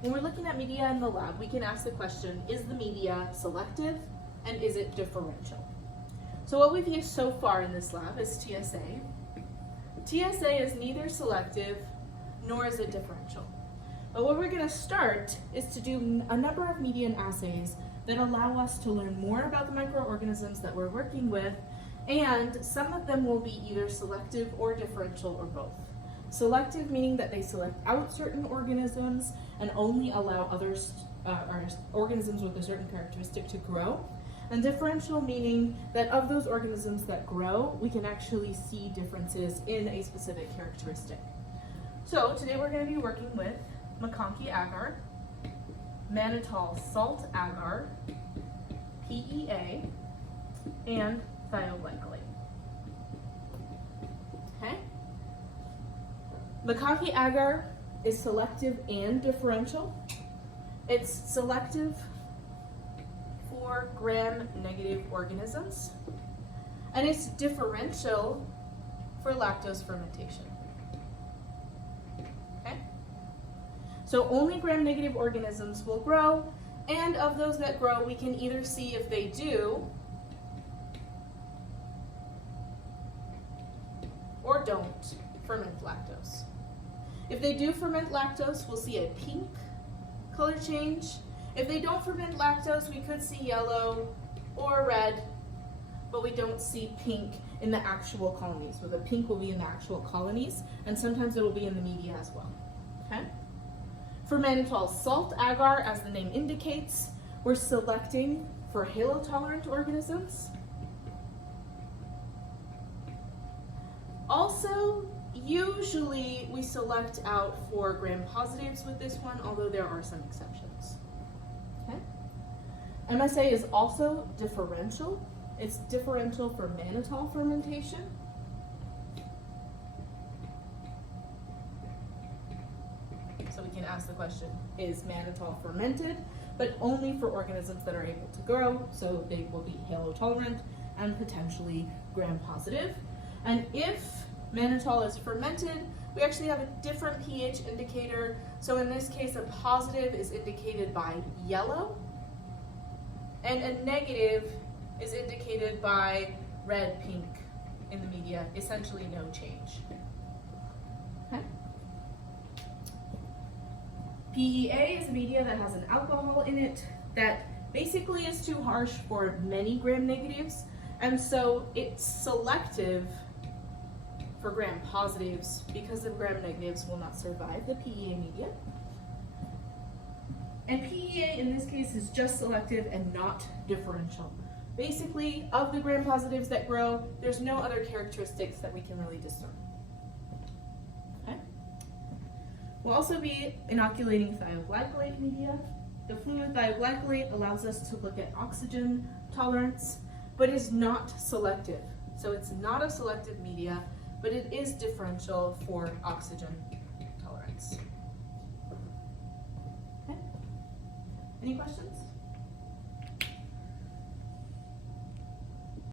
when we're looking at media in the lab, we can ask the question, is the media selective and is it differential? So what we've used so far in this lab is TSA. TSA is neither selective nor is it differential. But what we're going to start is to do a number of median assays that allow us to learn more about the microorganisms that we're working with, and some of them will be either selective or differential or both. Selective meaning that they select out certain organisms and only allow others, or organisms with a certain characteristic to grow. And differential meaning that of those organisms that grow, we can actually see differences in a specific characteristic. So today we're going to be working with McConkey agar, mannitol salt agar, PEA, and thioglycolate. Okay? McConkey agar is selective and differential. It's selective for gram-negative organisms, and it's differential for lactose fermentation. Okay? So only gram-negative organisms will grow, and of those that grow, we can either see if they do or don't ferment lactose. If they do ferment lactose, we'll see a pink color change. If they don't ferment lactose, we could see yellow or red, but we don't see pink in the actual colonies. So the pink will be in the actual colonies, and sometimes it will be in the media as well. Okay? For mannitol salt agar, as the name indicates, we're selecting for halotolerant organisms. Also, usually we select out for gram-positives with this one, although there are some exceptions. Okay? MSA is also differential. It's differential for mannitol fermentation. So we can ask the question, is mannitol fermented? But only for organisms that are able to grow, so they will be halotolerant and potentially gram-positive. And if mannitol is fermented, we actually have a different pH indicator. So in this case, a positive is indicated by yellow, and a negative is indicated by red, pink in the media, essentially no change. Okay. PEA is a media that has an alcohol in it that basically is too harsh for many gram-negatives, and so it's selective for gram-positives because the gram-negatives will not survive the PEA media. And PEA in this case is just selective and not differential. Basically, of the gram-positives that grow, there's no other characteristics that we can really discern. Okay? We'll also be inoculating thioglycolate media. The fluid thioglycolate allows us to look at oxygen tolerance, but is not selective. So it's not a selective media, but it is differential for oxygen tolerance. Okay? Any questions?